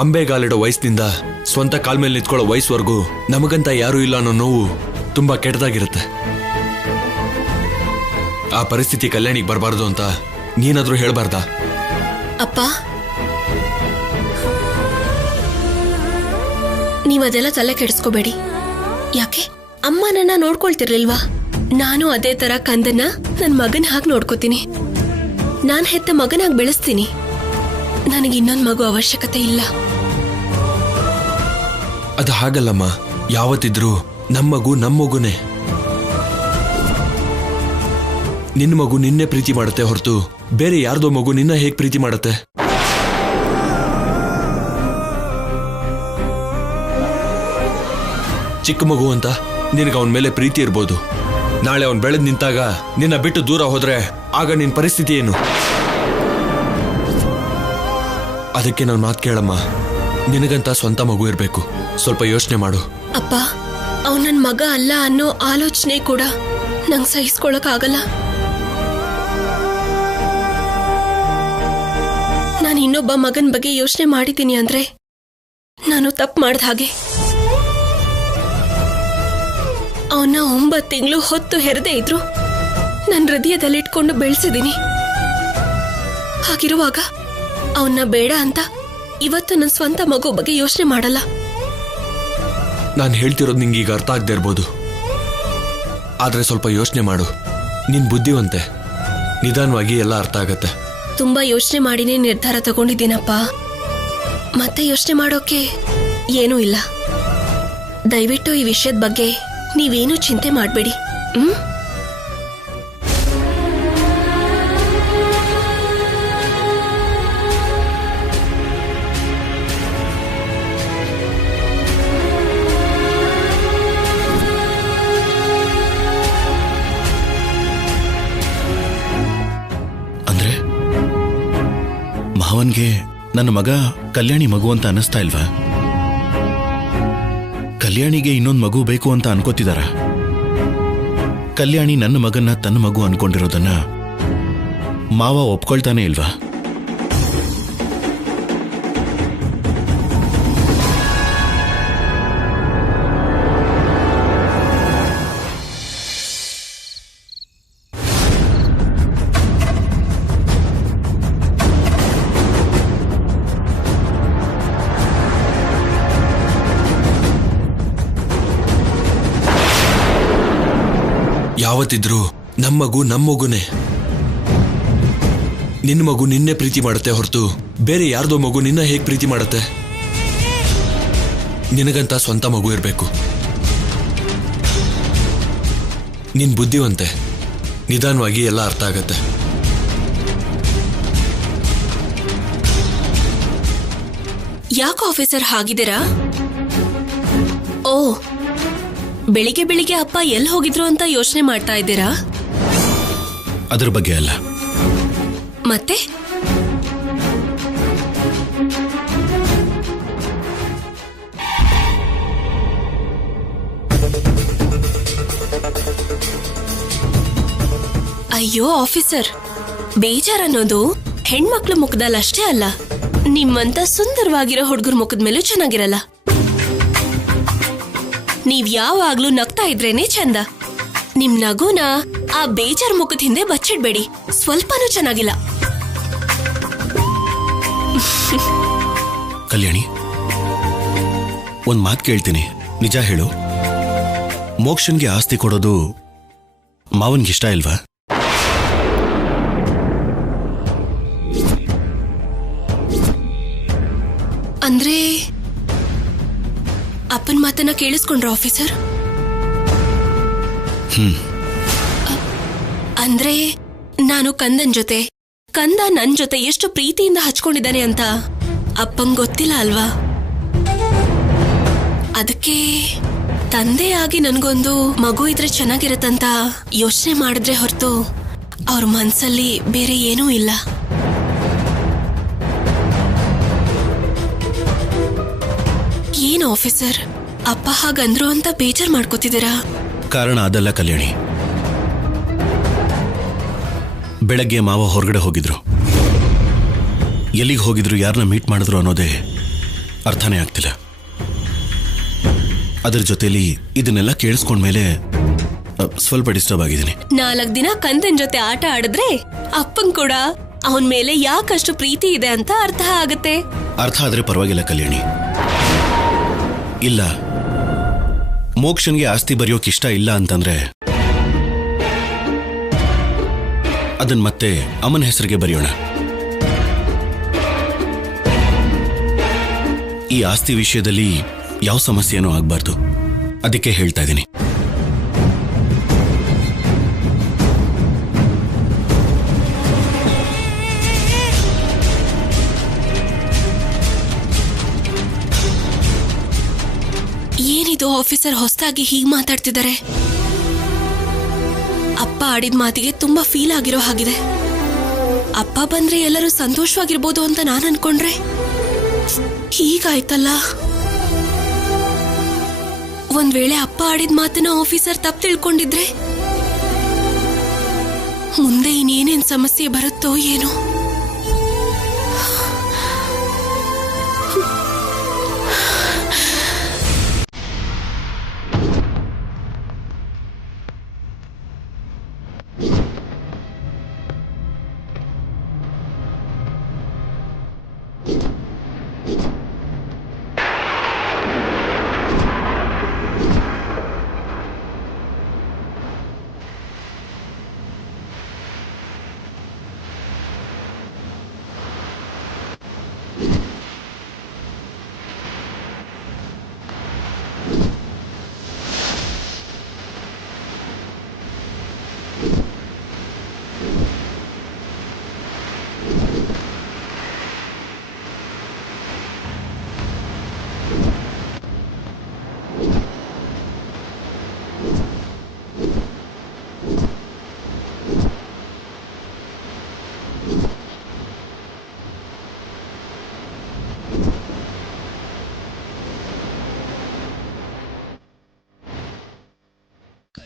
ಅಂಬೆಗಾಲಿಡೋ ವಯಸ್ಸಿನಿಂದ ಸ್ವಂತ ಕಾಲ್ ಮೇಲೆ ನಿಂತ್ಕೊಳ್ಳೋ ವಯಸ್ಸುವರೆಗೂ ನಮಗಂತ ಯಾರೂ ಇಲ್ಲ ಅನ್ನೋ ನೋವು ತುಂಬಾ ಕೆಟ್ಟದಾಗಿರುತ್ತೆ. ಆ ಪರಿಸ್ಥಿತಿ ಕಲ್ಯಾಣಿಗೆ ಬರಬಾರ್ದು ಅಂತ ನೀನಾದ್ರೂ ಹೇಳ್ಬಾರ್ದಾ? ಅಪ್ಪ, ನೀವದೆಲ್ಲ ತಲೆ ಕೆಡಿಸ್ಕೋಬೇಡಿ. ಯಾಕೆ ಅಮ್ಮ ನನ್ನ ನೋಡ್ಕೊಳ್ತಿರ್ಲಿಲ್ವಾ? ನಾನು ಅದೇ ತರ ಕಂದನ್ನ ನನ್ನ ಮಗನ ಹಾಗೆ ನೋಡ್ಕೋತೀನಿ. ನಾನು ಹೆತ್ತ ಮಗನಾಗಿ ಬೆಳೆಸ್ತೀನಿ. ನನಗೆ ಇನ್ನೊಂದು ಮಗು ಅವಶ್ಯಕತೆ ಇಲ್ಲ. ಅದು ಹಾಗಲ್ಲಮ್ಮ. ಯಾವತ್ತಿದ್ರೂ ನಮ್ಮ ಮಗುನೇ. ನಿನ್ನ ಮಗು ನಿನ್ನೆ ಪ್ರೀತಿ ಮಾಡುತ್ತೆ ಹೊರತು ಬೇರೆ ಯಾರ್ದೋ ಮಗು ನಿನ್ನ ಹೇಗೆ ಪ್ರೀತಿ ಮಾಡುತ್ತೆ? ಚಿಕ್ಕ ಮಗು ಅಂತ ನಿನಗೆ ಅವನ ಮೇಲೆ ಪ್ರೀತಿ ಇರ್ಬೋದು. ನಾಳೆ ಅವನ್ ಬೆಳೆದ್ ನಿಂತಾಗ ನಿನ್ನ ಬಿಟ್ಟು ದೂರ ಹೋದ್ರೆ ಆಗ ನಿನ್ ಪರಿಸ್ಥಿತಿ ಏನು? ಅದಕ್ಕೆ ನಾನು ಮಾತು ಕೇಳಮ್ಮ. ನಿನಗಂತ ಸ್ವಂತ ಮಗು ಇರ್ಬೇಕು. ಸ್ವಲ್ಪ ಯೋಚನೆ ಮಾಡು. ಅಪ್ಪ, ಅವನ್ ನನ್ ಮಗ ಅಲ್ಲ ಅನ್ನೋ ಆಲೋಚನೆ ಕೂಡ ನಂಗೆ ಸಹಿಸ್ಕೊಳಕ್ ಆಗಲ್ಲ. ನಾನು ಇನ್ನೊಬ್ಬ ಮಗನ ಬಗ್ಗೆ ಯೋಚನೆ ಮಾಡಿದ್ದೀನಿ ಅಂದ್ರೆ ನಾನು ತಪ್ಪು ಮಾಡ್ದ ಹಾಗೆ. ಅವನ್ನ 9 ತಿಂಗಳು ಹೊತ್ತು ಹೆರದೇ ಇದ್ರು ನನ್ನ ಹೃದಯದಲ್ಲಿಟ್ಕೊಂಡು ಬೆಳೆಸಿದ್ದೀನಿ. ಹಾಗಿರುವಾಗ ಅವನ್ನ ಬೇಡ ಅಂತ ಇವತ್ತು ನನ್ನ ಸ್ವಂತ ಮಗು ಬಗ್ಗೆ ಯೋಚನೆ ಮಾಡಲ್ಲ. ನಾನು ಹೇಳ್ತಿರೋದು ನಿಂಗೆ ಈಗ ಅರ್ಥ ಆಗದೆ ಇರ್ಬೋದು, ಆದ್ರೆ ಸ್ವಲ್ಪ ಯೋಚನೆ ಮಾಡು. ನಿನ್ ಬುದ್ಧಿವಂತೆ, ನಿಧಾನವಾಗಿ ಎಲ್ಲ ಅರ್ಥ ಆಗತ್ತೆ. ತುಂಬಾ ಯೋಚನೆ ಮಾಡಿನೇ ನಿರ್ಧಾರ ತಗೊಂಡಿದ್ದೀನಪ್ಪ. ಮತ್ತೆ ಯೋಚನೆ ಮಾಡೋಕೆ ಏನೂ ಇಲ್ಲ. ದಯವಿಟ್ಟು ಈ ವಿಷಯದ ಬಗ್ಗೆ ನೀವೇನು ಚಿಂತೆ ಮಾಡಬೇಡಿ. ಅಂದ್ರೆ ಮಾವನ್ಗೆ ನನ್ನ ಮಗ ಕಲ್ಯಾಣಿ ಮಗು ಅಂತ ಅನ್ನಿಸ್ತಾ ಇಲ್ವಾ? ಕಲ್ಯಾಣಿಗೆ ಇನ್ನೊಂದು ಮಗು ಬೇಕು ಅಂತ ಅನ್ಕೋತಿದಾರ? ಕಲ್ಯಾಣಿ ನನ್ನ ಮಗನ್ನ ತನ್ನ ಮಗು ಅನ್ಕೊಂಡಿರೋದನ್ನ ಮಾವ ಒಪ್ಕೊಳ್ತಾನೆ ಇಲ್ವಾ? ಯಾವತ್ತಿದ್ರೂ ನಮ್ಮ ಮಗುನೇ. ನಿನ್ನ ಮಗು ನಿನ್ನೆ ಪ್ರೀತಿ ಮಾಡುತ್ತೆ ಹೊರತು ಬೇರೆ ಯಾರ್ದೋ ಮಗು ನಿನ್ನ ಹೇಗೆ ಪ್ರೀತಿ ಮಾಡುತ್ತೆ? ನಿನಗಂತ ಸ್ವಂತ ಮಗು ಇರಬೇಕು. ನಿನ್ ಬುದ್ಧಿವಂತೆ, ನಿಧಾನವಾಗಿ ಎಲ್ಲ ಅರ್ಥ ಆಗತ್ತೆ. ಯಾಕೆ ಆಫೀಸರ್ ಹಾಗಿದ್ದೀರಾ? ಓ, ಬೆಳಿಗ್ಗೆ ಬೆಳಿಗ್ಗೆ ಅಪ್ಪ ಎಲ್ಲಿ ಹೋಗಿದ್ರು ಅಂತ ಯೋಚನೆ ಮಾಡ್ತಾ ಇದ್ದೀರಾ? ಅದ್ರ ಬಗ್ಗೆ ಅಲ್ಲ. ಮತ್ತೆ ಅಯ್ಯೋ ಆಫೀಸರ್, ಬೇಜಾರನ್ನೋದು ಹೆಣ್ಮಕ್ಳು ಮುಖದಲ್ಲಷ್ಟೇ ಅಲ್ಲ, ನಿಮ್ಮಂತ ಸುಂದರವಾಗಿರೋ ಹುಡುಗರ ಮುಖದ ಮೇಲೂ ಚೆನ್ನಾಗಿರಲ್ಲ. ನೀವ್ ಯಾವಾಗ್ಲೂ ನಗ್ತಾ ಇದ್ರೇನೆ ಚಂದ. ನಿಮ್ ನಗುನ ಆ ಬೇಜಾರ್ ಮುಖದ ಹಿಂದೆ ಬಚ್ಚಿಡ್ಬೇಡಿ. ಸ್ವಲ್ಪನೂ ಚೆನ್ನಾಗಿಲ್ಲ. ಕಲ್ಯಾಣಿ, ಒಂದ್ ಮಾತು ಕೇಳ್ತೀನಿ, ನಿಜ ಹೇಳು. ಮೋಕ್ಷನ್ಗೆ ಆಸ್ತಿ ಕೊಡೋದು ಮಾವನ್ಗಿಷ್ಟ ಇಲ್ವಾ? ಅಂದ್ರೆ ಅಪ್ಪನ ಮಾತನ್ನ ಕೇಳಿಸ್ಕೊಂಡ್ರ ಆಫೀಸರ್? ಅಂದ್ರೆ ನಾನು ಕಂದನ್ ಜೊತೆ, ಕಂದ ನನ್ ಜೊತೆ ಎಷ್ಟು ಪ್ರೀತಿಯಿಂದ ಹಚ್ಕೊಂಡಿದ್ದಾನೆ ಅಂತ ಅಪ್ಪಂಗ್ ಗೊತ್ತಿಲ್ಲ ಅಲ್ವಾ? ಅದಕ್ಕೆ ತಂದೆ ಆಗಿ ನನ್ಗೊಂದು ಮಗು ಇದ್ರೆ ಚೆನ್ನಾಗಿರತ್ತಂತ ಯೋಚನೆ ಮಾಡಿದ್ರೆ ಹೊರತು ಅವ್ರ ಮನ್ಸಲ್ಲಿ ಬೇರೆ ಏನೂ ಇಲ್ಲ. ಏನು ಆಫೀಸರ್, ಅಪ್ಪ ಹಾಗಂದ್ರು ಅಂತ ಬೇಜಾರ್ ಮಾಡ್ಕೋತಿದ್ದೀರಾ? ಕಾರಣ ಅದಲ್ಲ ಕಲ್ಯಾಣಿ. ಬೆಳಗ್ಗೆ ಮಾವ ಹೊರಗಡೆ ಹೋಗಿದ್ರು. ಎಲ್ಲಿಗೆ ಹೋಗಿದ್ರು, ಯಾರನ್ನ ಮೀಟ್ ಮಾಡಿದ್ರು ಅನ್ನೋದೇ ಅರ್ಥನೇ ಆಗ್ತಿಲ್ಲ. ಅದ್ರ ಜೊತೆಲಿ ಇದನ್ನೆಲ್ಲ ಕೇಳಿಸ್ಕೊಂಡ್ಮೇಲೆ ಸ್ವಲ್ಪ ಡಿಸ್ಟರ್ಬ್ ಆಗಿದ್ದೀನಿ. 4 ದಿನ ಕಂದನ್ ಜೊತೆ ಆಟ ಆಡಿದ್ರೆ ಅಪ್ಪನ್ ಕೂಡ ಅವನ್ ಮೇಲೆ ಯಾಕಷ್ಟು ಪ್ರೀತಿ ಇದೆ ಅಂತ ಅರ್ಥ ಆಗತ್ತೆ. ಅರ್ಥ ಆದ್ರೆ ಪರವಾಗಿಲ್ಲ ಕಲ್ಯಾಣಿ. ಇಲ್ಲ, ಮೋಕ್ಷನ್ಗೆ ಆಸ್ತಿ ಬರೆಯೋಕ್ ಇಷ್ಟ ಇಲ್ಲ ಅಂತಂದ್ರೆ ಅದನ್ ಮತ್ತೆ ಅಮ್ಮನ ಹೆಸರಿಗೆ ಬರೆಯೋಣ. ಈ ಆಸ್ತಿ ವಿಷಯದಲ್ಲಿ ಯಾವ ಸಮಸ್ಯೆನೂ ಆಗ್ಬಾರ್ದು, ಅದಕ್ಕೆ ಹೇಳ್ತಾ ಇದ್ದೀನಿ. ಏನಿದು ಆಫೀಸರ್ ಹೊಸದಾಗಿ ಹೀಗ್ ಮಾತಾಡ್ತಿದ್ದಾರೆ? ಅಪ್ಪ ಆಡಿದ ಮಾತಿಗೆ ತುಂಬಾ ಫೀಲ್ ಆಗಿರೋ ಹಾಗಿದೆ. ಅಪ್ಪ ಬಂದ್ರೆ ಎಲ್ಲರೂ ಸಂತೋಷವಾಗಿರ್ಬೋದು ಅಂತ ನಾನು ಅನ್ಕೊಂಡ್ರೆ ಹೀಗಾಯ್ತಲ್ಲ. ಒಂದ್ ವೇಳೆ ಅಪ್ಪ ಆಡಿದ ಮಾತನ್ನ ಆಫೀಸರ್ ತಪ್ಪು ತಿಳ್ಕೊಂಡಿದ್ರೆ ಮುಂದೆ ಇನ್ನೇನೇನ್ ಸಮಸ್ಯೆ ಬರುತ್ತೋ ಏನೋ.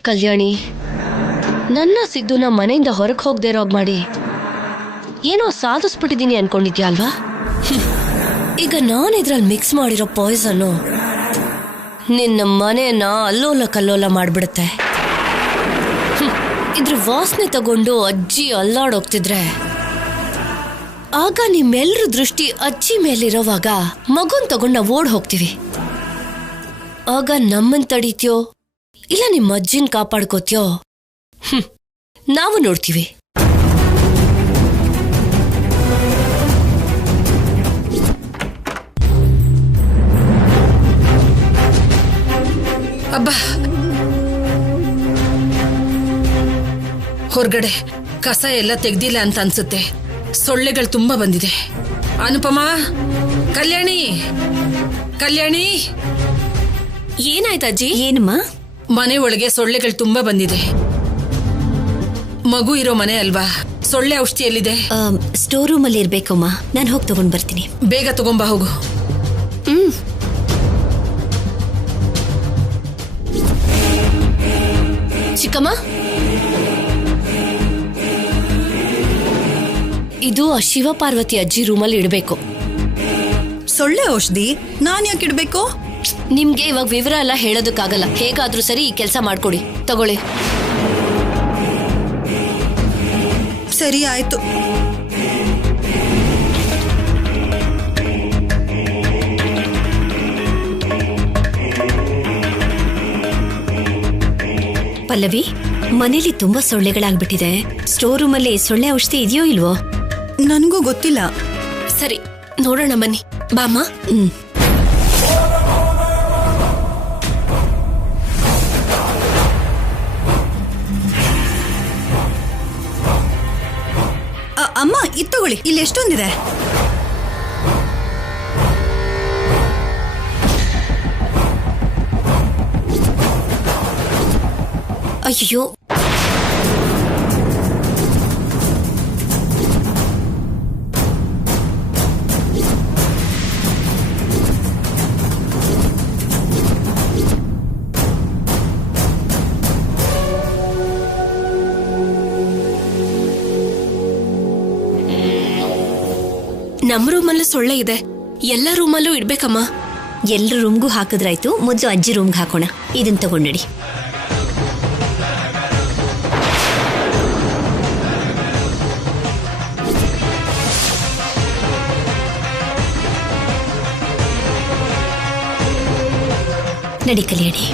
ಕಲ್ಯಾಣಿ, ನನ್ನ ಸಿದ್ದುನ ಮನೆಯಿಂದ ಹೊರಗೆ ಹೋಗದೆ ಇರೋಗ್ ಮಾಡಿ ಏನೋ ಸಾಧಿಸ್ಬಿಟ್ಟಿದ್ದೀನಿ ಅನ್ಕೊಂಡಿದ್ಯಾ ಅಲ್ವಾ? ಈಗ ನಾನು ಇದ್ರಲ್ಲಿ ಮಿಕ್ಸ್ ಮಾಡಿರೋ ಪಾಯ್ಸನ್ನು ನಿನ್ನ ಮನೆಯನ್ನ ಅಲ್ಲೋಲ ಕಲ್ಲೋಲ ಮಾಡ್ಬಿಡುತ್ತೆ. ಇದ್ರ ವಾಸನೆ ತಗೊಂಡು ಅಜ್ಜಿ ಅಲ್ಲಾಡೋಗ್ತಿದ್ರೆ ಆಗ ನಿಮ್ಮೆಲ್ಲರ ದೃಷ್ಟಿ ಅಜ್ಜಿ ಮೇಲಿರೋವಾಗ ಮಗುನ್ ತಗೊಂಡು ನಾವು ಓಡ್ ಹೋಗ್ತೀವಿ. ಆಗ ನಮ್ಮನ್ ತಡೀತ್ಯೋ ಇಲ್ಲ ನಿಮ್ಮ ಅಜ್ಜಿನ ಕಾಪಾಡ್ಕೋತ್ಯೋ ನಾವು ನೋಡ್ತೀವಿ. ಅಬ್ಬಾ, ಹೊರಗಡೆ ಕಸ ಎಲ್ಲ ತೆಗ್ದಿಲ್ಲ ಅಂತ ಅನ್ಸುತ್ತೆ. ಸೊಳ್ಳೆಗಳು ತುಂಬಾ ಬಂದಿದೆ. ಅನುಪಮ, ಕಲ್ಯಾಣಿ, ಕಲ್ಯಾಣಿ. ಏನಾಯ್ತಜ್ಜಿ? ಏನಮ್ಮ? ಮನೆ ಒಳಗೆ ಸೊಳ್ಳೆಗಳು ತುಂಬಾ ಬಂದಿದೆ. ಮಗು ಇರೋ ಮನೆ ಅಲ್ವಾ, ಸೊಳ್ಳೆ ಔಷಧಿ ಎಲ್ಲಿದೆ? ಸ್ಟೋರ್ ರೂಮ್ ಅಲ್ಲಿ ಇರ್ಬೇಕಮ್ಮ, ನಾನು ಹೋಗಿ ತಗೊಂಡ್ ಬರ್ತೀನಿ. ಬೇಗ ತಗೊಂಬ ಹೋಗು. ಚಿಕ್ಕಮ್ಮ, ಇದು ಆ ಶಿವ ಪಾರ್ವತಿ ಅಜ್ಜಿ ರೂಮಲ್ಲಿ ಇಡಬೇಕು. ಸೊಳ್ಳೆ ಔಷಧಿ ನಾನ್ ಯಾಕೆ ಇಡ್ಬೇಕು? ನಿಮ್ಗೆ ಇವಾಗ ವಿವರ ಎಲ್ಲ ಹೇಳೋದಕ್ಕಾಗಲ್ಲ. ಹೇಗಾದ್ರೂ ಸರಿ ಈ ಕೆಲಸ ಮಾಡ್ಕೊಡಿ. ತಗೊಳ್ಳಿ. ಸರಿ ಆಯ್ತು. ಪಲ್ಲವಿ, ಮನೇಲಿ ತುಂಬಾ ಸೊಳ್ಳೆಗಳಾಗ್ಬಿಟ್ಟಿದೆ. ಸ್ಟೋರ್ ರೂಮ್ ಅಲ್ಲಿ ಸೊಳ್ಳೆ ಔಷಧಿ ಇದೆಯೋ ಇಲ್ವೋ? ನನಗೂ ಗೊತ್ತಿಲ್ಲ. ಸರಿ, ನೋಡೋಣ ಬನ್ನಿ. ಬಾಮ್ಮ. ಅಮ್ಮ, ಇದು ತಗೊಳ್ಳಿ. ಇಲ್ಲಿ ಎಷ್ಟೊಂದಿದೆ. ಅಯ್ಯೋ, ನಮ್ಮ ರೂಮಲ್ಲೂ ಸೊಳ್ಳೆ ಇದೆ. ಎಲ್ಲ ರೂಮಲ್ಲೂ ಇಡ್ಬೇಕಮ್ಮ. ಎಲ್ರ ರೂಮ್ಗೂ ಹಾಕಿದ್ರಾಯ್ತು. ಮೊದಲು ಅಜ್ಜಿ ರೂಮ್ಗೆ ಹಾಕೋಣ. ಇದನ್ನ ತಗೊಂಡಿ. ನಡಿ ಕಲ್ಯಾಣಿ.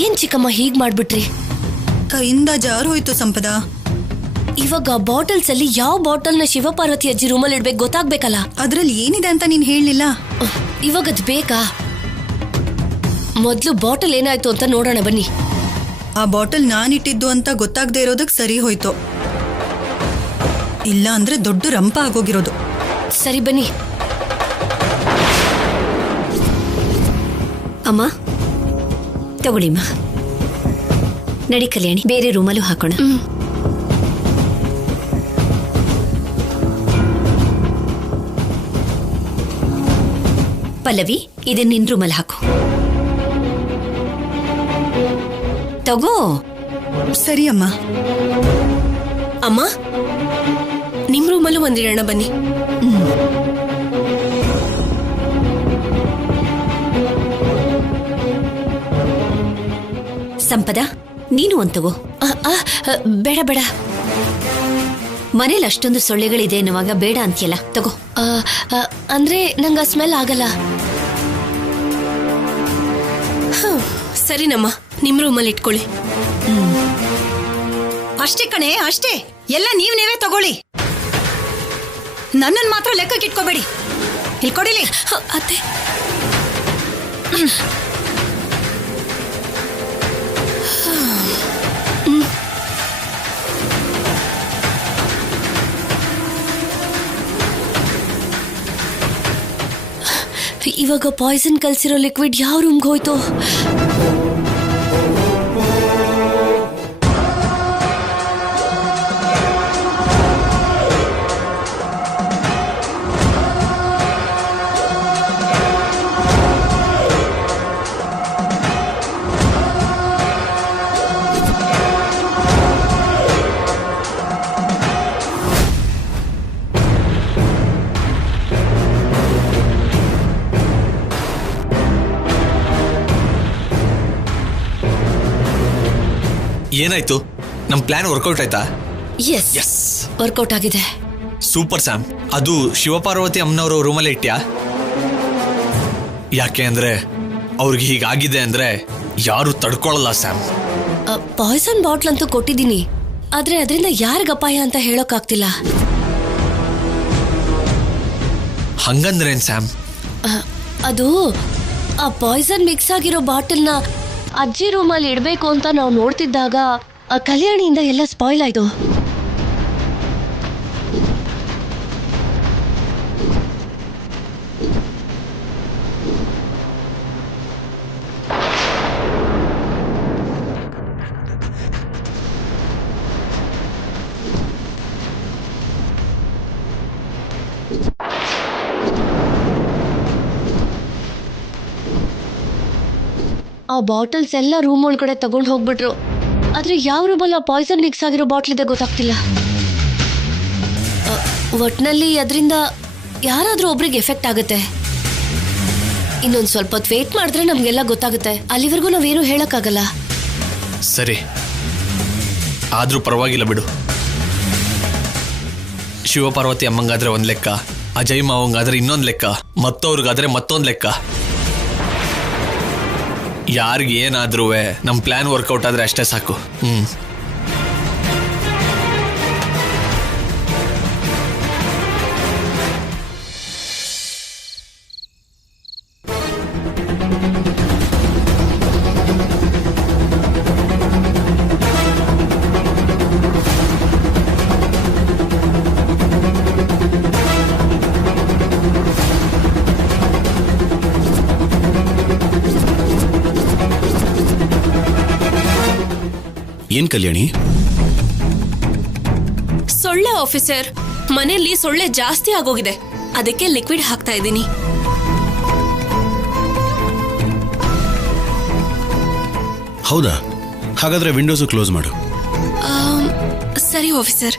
ಏನ್ ಚಿಕ್ಕಮ್ಮ ಹೀಗ್ ಮಾಡ್ಬಿಟ್ರಿ? ಕೈಯಿಂದ ಜಾರು ಹೋಯ್ತು ಸಂಪದ. ಇವಾಗ ಬಾಟಲ್ಸ್ ಅಲ್ಲಿ ಯಾವ ಬಾಟಲ್ ನ ಶಿವಪಾರ್ವತಿ ಅಜ್ಜಿ ರೂಮಲ್ಲಿ ಇಡ್ಬೇಕು ಗೊತ್ತಾಗ್ಬೇಕಲ್ಲ. ಅದ್ರಲ್ಲಿ ಏನಿದೆ ಅಂತ ನೀನ್ ಹೇಳಲಿಲ್ಲ. ಇವಾಗ ಅದ್ ಬೇಕಾ? ಮೊದ್ಲು ಬಾಟಲ್ ಏನಾಯ್ತು ಅಂತ ನೋಡೋಣ ಬನ್ನಿ. ಆ ಬಾಟಲ್ ನಾನಿಟ್ಟಿದ್ದು ಅಂತ ಗೊತ್ತಾಗದೆ ಇರೋದಕ್ಕೆ ಸರಿ ಹೋಯ್ತು. ಇಲ್ಲ ಅಂದ್ರೆ ದೊಡ್ಡ ರಂಪ ಆಗೋಗಿರೋದು. ಸರಿ ಬನ್ನಿ. ಅಮ್ಮ ತಗೊಳ್ಳಿಮ್ಮ. ನಡಿ ಕಲ್ಯಾಣಿ, ಬೇರೆ ರೂಮಲ್ಲೂ ಹಾಕೋಣ. ಪಲ್ಲವಿ, ಇದನ್ನ ನಿನ್ ರೂಮಲ್ಲಿ ಹಾಕು. ತಗೋ. ಸರಿ ಅಮ್ಮ. ಅಮ್ಮ, ನಿಮ್ ರೂಮಲ್ಲೂ ಒಂದಿಡೋಣ ಬನ್ನಿ. ಸಂಪದ, ನೀನು ಒಂದ್ ತಗೋ. ಬೇಡ ಬೇಡ, ಮನೇಲಿ ಅಷ್ಟೊಂದು ಸೊಳ್ಳೆಗಳಿದೆ ಎನ್ನುವಾಗ ಬೇಡ ಅಂತೀಯಲ್ಲ, ತಗೋ. ಅಂದ್ರೆ ನಂಗೆ ಆ ಸ್ಮೆಲ್ ಆಗಲ್ಲ. ಸರಿನಮ್ಮ, ನಿಮ್ ರೂಮಲ್ಲಿ ಇಟ್ಕೊಳ್ಳಿ. ಅಷ್ಟೇ ಕಣೆ, ಅಷ್ಟೇ. ಎಲ್ಲ ನೀವೇ ತಗೊಳ್ಳಿ. ನನ್ನನ್ ಮಾತ್ರ ಲೆಕ್ಕಕ್ಕೆ ಇಟ್ಕೋಬೇಡಿ. ಇಲ್ಲಿ ಕೊಡಿಲಿ. ಅತ್ತೆ, ಇವಾಗ ಪಾಯ್ಸನ್ ಕಲ್ಸಿರೋ ಲಿಕ್ವಿಡ್ ಯಾವ ರೂಮ್ಗೆ ಹೋಯ್ತು? ಏನಾಯ್ತು? ನಮ್ ಪ್ಲಾನ್ ವರ್ಕೌಟ್ ಆಯ್ತಾ? ಎಸ್, ವರ್ಕೌಟ್ ಆಗಿದೆ. Super Sam. ಅದು ಶಿವಪಾರ್ವತಿ ಅಮ್ಮನವರು ರೂಮಲ್ಲೇ ಇಟ್ಟ್ಯಾ? ಯಾಕೆ ಅಂದ್ರೆ ಅವ್ರಿಗೆ ಹೀಗಾಗಿದೆ ಅಂದ್ರೆ ಯಾರು ತಡ್ಕೊಳ್ಳಲ್ಲ ಸ್ಯಾಮ್. ಪಾಯ್ಸನ್ ಬಾಟ್ಲ್ ಅಂತೂ ಕೊಟ್ಟಿದ್ದೀನಿ, ಆದ್ರೆ ಅದರಿಂದ ಯಾರಿಗ ಅಪಾಯ ಅಂತ ಹೇಳೋಕ್ಕಾಗ್ತಿಲ್ಲ. ಹಂಗಂದ್ರೇನ್ ಸ್ಯಾಮ್? ಅದು ಆ ಪಾಯ್ಸನ್ ಮಿಕ್ಸ್ ಆಗಿರೋ ಬಾಟಲ್ನ ಅಜ್ಜಿ ರೂಮಲ್ಲಿ ಇಡಬೇಕು ಅಂತ ನಾವು ನೋಡ್ತಿದ್ದಾಗ ಆ ಕಲ್ಯಾಣಿಯಿಂದ ಎಲ್ಲ ಸ್ಪಾಯ್ಲ್ ಆಯ್ತು. ಆ ಬಾಟಲ್ಸ್ ಎಲ್ಲ ರೂಮ್ ಒಳಗಡೆ ತಗೊಂಡು ಹೋಗ್ಬಿಟ್ರು. ಆದ್ರೆ ಯಾವ ರೂಮಲ್ಲಿ ಆ ಪಾಯ್ಸನ್ ಮಿಕ್ಸ್ ಆಗಿರೋ ಬಾಟ್ಲ್ ಇದೆ ಗೊತ್ತಾಗ್ತಿಲ್ಲ. ಒಟ್ನಲ್ಲಿ ಅದರಿಂದ ಯಾರಾದ್ರೂ ಒಬ್ರಿಗೆ ಎಫೆಕ್ಟ್ ಆಗುತ್ತೆ. ಇನ್ನೊಂದು ಸ್ವಲ್ಪ ಹೊತ್ತು ವೇಟ್ ಮಾಡಿದ್ರೆ ನಮ್ಗೆಲ್ಲ ಗೊತ್ತಾಗುತ್ತೆ. ಅಲ್ಲಿವರೆಗೂ ನಾವೇನು ಹೇಳಕ್ಕಾಗಲ್ಲ. ಸರಿ, ಆದ್ರೂ ಪರವಾಗಿಲ್ಲ ಬಿಡು. ಶಿವಪಾರ್ವತಿ ಅಮ್ಮಂಗಾದ್ರೆ ಒಂದ್ ಲೆಕ್ಕ, ಅಜಯ್ ಮಾವಂಗಾದ್ರೆ ಇನ್ನೊಂದ್ ಲೆಕ್ಕ, ಮತ್ತವ್ರಿಗಾದ್ರೆ ಮತ್ತೊಂದ್ ಲೆಕ್ಕ. ಯಾರಿಗೆ ಏನಾದ್ರೂ ನಮ್ ಪ್ಲಾನ್ ವರ್ಕೌಟ್ ಆದ್ರೆ ಅಷ್ಟೇ ಸಾಕು. ಏನ್ ಕಲ್ಯಾಣಿ? ಸೊಳ್ಳೆ ಆಫೀಸರ್, ಮನೆಯಲ್ಲಿ ಸೊಳ್ಳೆ ಜಾಸ್ತಿ ಆಗೋಗಿದೆ, ಅದಕ್ಕೆ ಲಿಕ್ವಿಡ್ ಹಾಕ್ತಾ ಇದ್ದೀನಿ. ಹೌದಾ? ಹಾಗಾದ್ರೆ ವಿಂಡೋಸು ಕ್ಲೋಸ್ ಮಾಡು. ಸರಿ ಆಫೀಸರ್.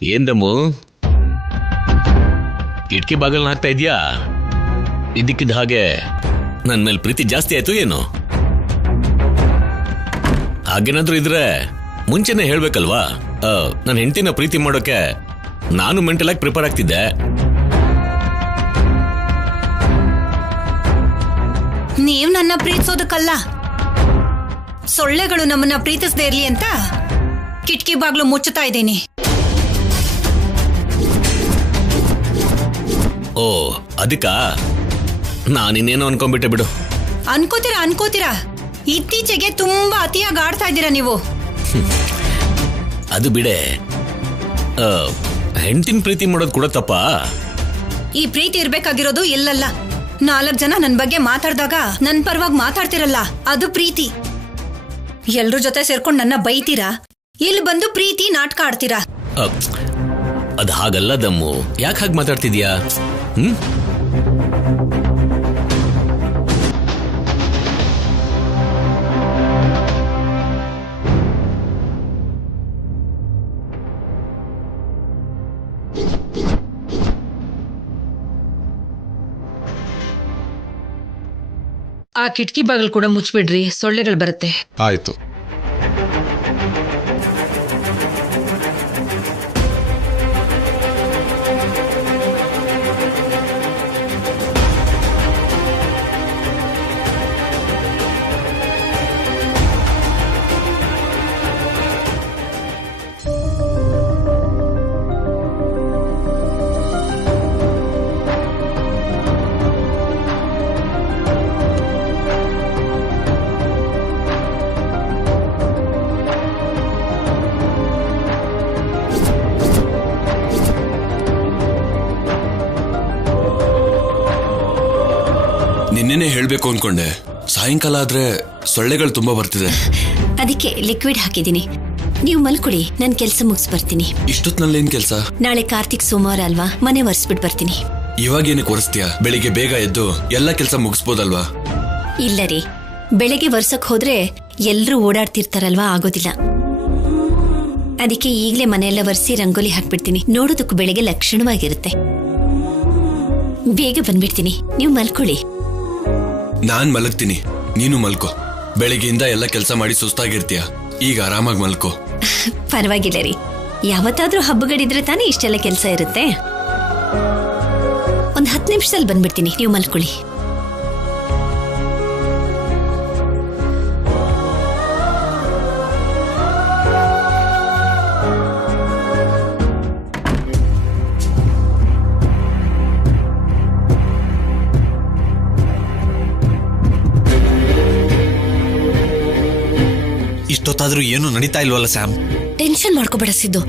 ಏನ್ ದಮ್ಮು, ಕಿಟಕಿ ಬಾಗಲ್ನ ಹಾಕ್ತಾ ಇದ್ಯಾ? ಇದಕ್ಕಿದ್ದ ಹಾಗೆ ನನ್ನ ಮೇಲೆ ಪ್ರೀತಿ ಜಾಸ್ತಿ ಆಯ್ತು ಏನು? ಹಾಗೇನಾದ್ರೂ ಇದ್ರೆ ಮುಂಚೆನೆ ಹೇಳ್ಬೇಕಲ್ವಾ? ನನ್ನ ಹೆಂಡತಿನ ಪ್ರೀತಿ ಮಾಡೋಕೆ ನಾನು ಮೆಂಟಲ್ ಆಗಿ ಪ್ರಿಪೇರ್ ಆಗ್ತಿದ್ದೆ. ನೀವ್ ನನ್ನ ಪ್ರೀತಿಸೋದಕ್ಕಲ್ಲ, ಸೊಳ್ಳೆಗಳು ನಮ್ಮನ್ನ ಪ್ರೀತಿಸದೇ ಇರ್ಲಿ ಅಂತ ಕಿಟಕಿ ಬಾಗ್ಲು ಮುಚ್ಚುತ್ತಾ ಇದ್ದೀನಿ. ಓ ಅದಕ್ಕ ನಾನಿನ್ನೇನೋ ಅನ್ಕೊಂಡ್ಬಿಟ್ಟೆ ಬಿಡು. ಅನ್ಕೋತೀರಾ ಇತ್ತೀಚೆಗೆ ತುಂಬಾ ಅತಿಯಾಗಿ ಆಡ್ತಾ ಇದ್ದೀರಾ ನೀವು. ಅದು ಬಿಡೆ, ಹೆಂಡತಿನ ಪ್ರೀತಿ ಮಾಡೋದು ಕೂಡ ತಪ್ಪ? ಈ ಪ್ರೀತಿ ಇರ್ಬೇಕಾಗಿರೋದು ಎಲ್ಲಲ್ಲ. 4 ಜನ ನನ್ ಬಗ್ಗೆ ಮಾತಾಡ್ದಾಗ ನನ್ ಪರವಾಗಿ ಮಾತಾಡ್ತಿರಲ್ಲ, ಅದು ಪ್ರೀತಿ. ಎಲ್ರ ಜೊತೆ ಸೇರ್ಕೊಂಡು ನನ್ನ ಬೈತೀರಾ, ಇಲ್ಲಿ ಬಂದು ಪ್ರೀತಿ ನಾಟಕ ಆಡ್ತೀರಾ. ಅದು ಹಾಗಲ್ಲ ದಮ್ಮು, ಯಾಕೆ ಹಾಗೆ ಮಾತಾಡ್ತಿದ್ಯಾ? ಆ ಕಿಟಕಿ ಬಾಗಿಲು ಕೂಡ ಮುಚ್ಚಿಬಿಡ್ರಿ, ಸೊಳ್ಳೆಗಳು ಬರುತ್ತೆ. ಆಯ್ತು. ನಿನ್ನೆನೆ ಹೇಳ್ಬೇಕು ಅನ್ಕೊಂಡೆ, ಸಾಯಂಕಾಲ ಆದ್ರೆ ಸೊಳ್ಳೆಗಳು ತುಂಬಾ ಬರ್ತಿದೆ. ಅದಕ್ಕೆ ಲಿಕ್ವಿಡ್ ಹಾಕಿದ್ದೀನಿ. ನೀವು ಮಲ್ಕೊಡಿ, ನನ್ ಕೆಲ್ಸ ಮುಗಿಸ್ ಬರ್ತೀನಿ. ಇಷ್ಟೊತ್ನಲ್ಲಿ ಏನ್ ಕೆಲ್ಸ? ನಾಳೆ ಕಾರ್ತಿಕ್ ಸೋಮವಾರ ಅಲ್ವಾ, ಮನೆ ಒರೆಸ್ಬಿಟ್ಟು ಬರ್ತೀನಿ. ಇವಾಗೇನಕ್ಕೆ ಒರೆಸ್ತೀಯಾ? ಬೆಳಿಗ್ಗೆ ಬೇಗ ಎದ್ದು ಎಲ್ಲ ಕೆಲ್ಸ ಮುಗಿಸ್ಬೋದಲ್ವಾ? ಇಲ್ಲ ರೀ, ಬೆಳಗ್ಗೆ ವರ್ಸಕ್ ಹೋದ್ರೆ ಎಲ್ರೂ ಓಡಾಡ್ತಿರ್ತಾರಲ್ವಾ, ಆಗೋದಿಲ್ಲ. ಅದಕ್ಕೆ ಈಗ್ಲೇ ಮನೆಯೆಲ್ಲ ಒರೆಸಿ ರಂಗೋಲಿ ಹಾಕ್ಬಿಡ್ತೀನಿ. ನೋಡೋದಕ್ಕೂ ಬೆಳಗ್ಗೆ ಲಕ್ಷಣವಾಗಿರುತ್ತೆ. ಬೇಗ ಬಂದ್ಬಿಡ್ತೀನಿ, ನೀವು ಮಲ್ಕೊಳ್ಳಿ. ನಾನ್ ಮಲಗ್ತೀನಿ, ನೀನು ಮಲ್ಕೋ. ಬೆಳಿಗ್ಗೆಯಿಂದ ಎಲ್ಲ ಕೆಲಸ ಮಾಡಿ ಸುಸ್ತಾಗಿರ್ತೀಯ, ಈಗ ಆರಾಮಾಗಿ ಮಲ್ಕೋ. ಪರವಾಗಿಲ್ಲ ರೀ, ಯಾವತ್ತಾದ್ರೂ ಹಬ್ಬಗಳಿದ್ರೆ ತಾನೇ ಇಷ್ಟೆಲ್ಲ ಕೆಲಸ ಇರುತ್ತೆ. ಒಂದ್ 10 ನಿಮಿಷದಲ್ಲಿ ಬಂದ್ಬಿಡ್ತೀನಿ, ನೀವು ಮಲ್ಕೊಳ್ಳಿ. ಇಷ್ಟೊತ್ತಾದ್ರೂ ಏನು ನಡೀತಾ ಇಲ್ವಲ್ಲ ಸ್ಯಾಮ್? ಟೆನ್ಷನ್ ಮಾಡ್ಕೋಬೇಡ ಸಿದ್ದು.